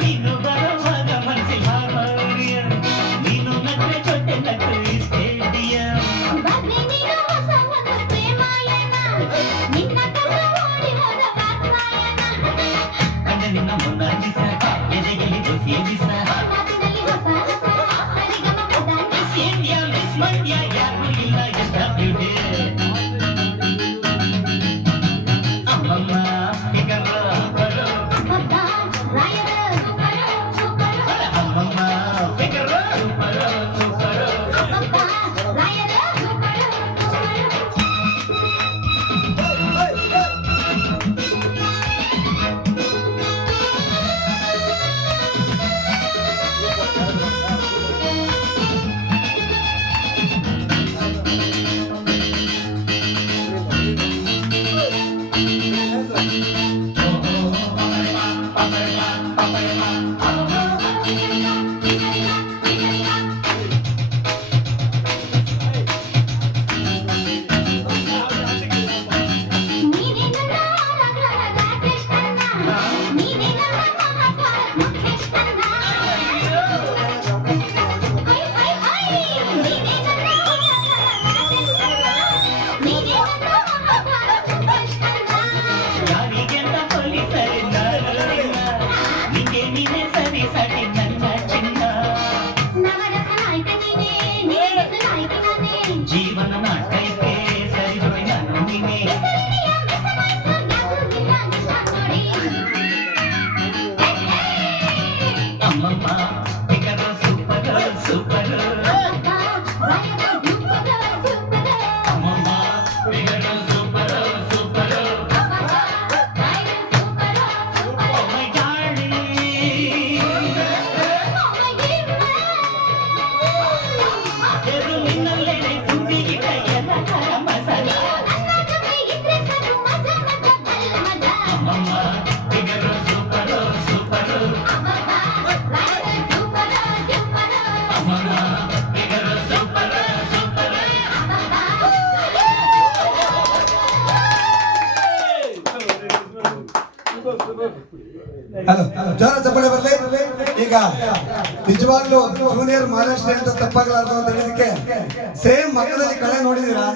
ನೀನು ಬರುವಾಗ ಮನಸ್ಸಿ ಹಾರ್ಮೋನಿಯ ನೀನು ನದ್ರೆ ಜೊತೆ ನಟು ಸ್ಟೇಡಿಯಂ ಕಂಡ ನಿನ್ನ ಮೊನ್ನಾಗಿಸ ಎದೆಯಲ್ಲಿ ಸೇರಿಸ ಇಂಡಿಯಾ ಮಿಸ್ ಮಂಡ್ಯ ಯಾರು ಇಲ್ಲ ಎಷ್ಟ ಬ್ಯೂಟಿ ಅಮ್ಮಮ್ಮ ಫಿಗರ್ ಅಮ್ಮಮ್ಮ ಫಿಗರ್ ಸೂಪರ್ ಜೀವನ ನಾಟಕಕ್ಕೆ ಸರಿ ಹೋಯ್ ನಾನು ನೀನೆ ಅಮ್ಮಮ್ಮ ಫಿಗರ್ ಸೂಪರ್ ಅಮ್ಮಮ್ಮ figure super oh my darling ಎದು ನಿನ್ನಲ್ಲೇನೆ ತುಂಬಿಗಿಟ್ಟ ಎಲ್ಲ ಮಸಾಲ ಅಮ್ಮಮ್ಮ ಫಿಗರ್ ಸೂಪರ್ ಅಮ್ಮಮ್ಮ ಫಿಗರ್ ಸೂಪರ್ ಹಲೋ ಜೋರ ಚಪ್ಪಳೆ ಬರ್ಲಿ. ಈಗ ನಿಜವಾಗ್ಲೂ ಜೂನಿಯರ್ ಮಹಾರಾಷ್ಟ್ರ ಅಂತ ತಪ್ಪಾಗಲಾರ್ದು ಅಂತ ಹೇಳಿದಕ್ಕೆ ಸೇಮ್ ಮಕ್ಕದಲ್ಲಿ ಕಳೆ ನೋಡಿದೀರಾ?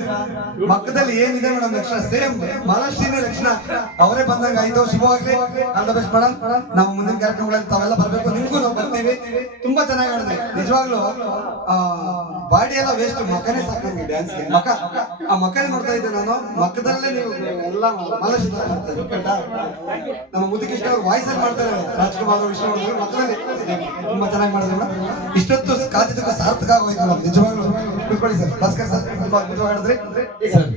ಮಕ್ಕದಲ್ಲಿ ಏನಿದೆ ಮೇಡಮ್ ಲಕ್ಷಣ ಸೇಮ್ ಮಹಾರಾಷ್ಟ್ರೀಯ ಲಕ್ಷಣ ಅವರೇ ಬಂದಂಗ ಆಯ್ತು. ಶುಭವಾಗ್ಲಿ, ಆಲ್ ದ ಬೆಸ್ಟ್ ಮೇಡಮ್. ನಾವು ಮುಂದಿನ ಕಾರ್ಯಕ್ರಮಗಳಲ್ಲಿ ತಾವೆಲ್ಲ ಬರ್ಬೇಕು, ನಿಮ್ಗೂ ನಾವು ಬರ್ತೀವಿ. ತುಂಬಾ ಚೆನ್ನಾಗಿ ಆಡಿದ್ರಿ ನಿಜವಾಗ್ಲೂ. ಬಾಡಿ ಎಲ್ಲ ವೇಸ್ಟ್, ಮಕ್ಕನೇ ಸಾಕು ನಮ್ಗೆ ಡ್ಯಾನ್ಸ್ಗೆ. ಆ ಮಕ್ಕನೇ ನೋಡ್ತಾ ಇದ್ದೆ ನಾನು. ಮಕ್ಕದಲ್ಲೇ ನೀವು ಎಲ್ಲ ಮಹಾರಾಷ್ಟ್ರ ನಮ್ಮ ಮುದುಕೃಷ್ಣ ಅವ್ರು ವಾಯ್ಸ್ ಅಲ್ಲಿ ಮಾಡ್ತಾರೆ, ರಾಜ್ಕುಮಾರ್ ವಿಷ್ಣು ಅವರು ಮಕ್ಕಳಲ್ಲಿ ತುಂಬಾ ಚೆನ್ನಾಗಿ ಮಾಡಿದ್ರು ಮೇಡಮ್. ಇಷ್ಟೊತ್ತು ಕಾದಿದ್ದಕ್ಕೂ ಸಾರ್ಥಕ ಆಗೋಯ್ತು ಮೇಡಮ್ ನಿಜವಾಗ್ಲೂ. ಕುತ್ಕೊಳ್ಳಿ ಸರ್, ಭಾಸ್ಕರ್ ಸರ್ ತುಂಬಾ ಅದ್ಭುತವಾಗಿ ಆಡಿದ್ರಿ ಸರ್.